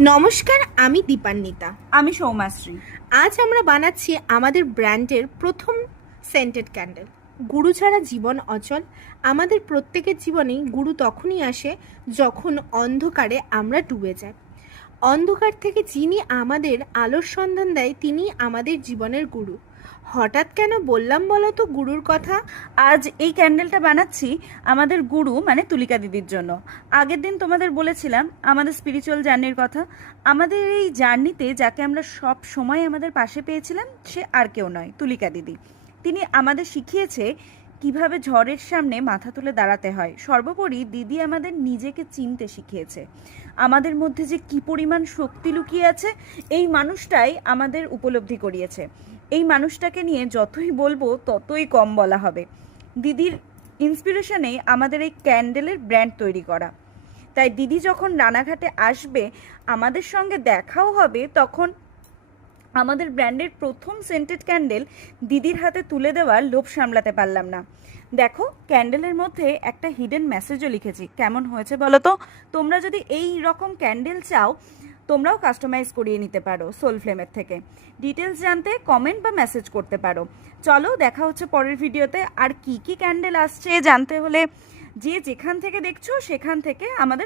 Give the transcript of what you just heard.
নমস্কার, আমি দীপান্বিতা। আমি সৌমাশ্রী। আজ আমরা বানাচ্ছি আমাদের ব্র্যান্ডের প্রথম সেন্টেড ক্যান্ডেল। গুরু ছাড়া জীবন অচল। আমাদের প্রত্যেকের জীবনেই গুরু তখনই আসে যখন অন্ধকারে আমরা ডুবে যাই। অন্ধকার থেকে যিনি আমাদের আলোর সন্ধান দেয় তিনি আমাদের জীবনের গুরু। হঠাৎ কেন বললাম বলো তো গুরুর কথা? আজ এই ক্যান্ডেলটা বানাচ্ছি আমাদের গুরু মানে তুলিকা দিদির জন্য। আগের দিন তোমাদের বলেছিলাম আমাদের স্পিরিচুয়াল জার্নির কথা। আমাদের এই জার্নিতে যাকে আমরা সব সময় আমাদের পাশে পেয়েছিলাম সে আর কেউ নয়, তুলিকা দিদি। তিনি আমাদের শিখিয়েছে কিভাবে ঝড়ের সামনে মাথা তুলে দাঁড়াতে হয়। সর্বোপরি দিদি আমাদের নিজেকে চিনতে শিখিয়েছে। আমাদের মধ্যে যে কী পরিমাণ শক্তি লুকিয়ে আছে এই মানুষটাই আমাদের উপলব্ধি করিয়েছে। এই মানুষটাকে নিয়ে যতই বলবো ততই কম বলা হবে। দিদির ইন্সপিরেশনেই আমাদের এই ক্যান্ডেলের ব্র্যান্ড তৈরি করা। তাই দিদি যখন রানাঘাটে আসবে আমাদের সঙ্গে দেখাও হবে, তখন আমাদের ব্র্যান্ডের প্রথম সেন্টেড ক্যান্ডেল দিদির হাতে তুলে দেওয়ার লোভ সামলাতে পারলাম না। দেখো, ক্যান্ডেলের মধ্যে একটা হিডেন মেসেজও লিখেছি। কেমন হয়েছে বলো তো? তোমরা যদি এই রকম ক্যান্ডেল চাও তোমরাও কাস্টমাইজ করিয়ে নিতে পারো সোল ফ্লেমের থেকে। ডিটেলস জানতে কমেন্ট বা মেসেজ করতে পারো। চলো, দেখা হচ্ছে পরের ভিডিওতে। আর কি কি ক্যান্ডেল আসছে জানতে হলে যে যেখান থেকে দেখছো সেখান থেকে আমাদের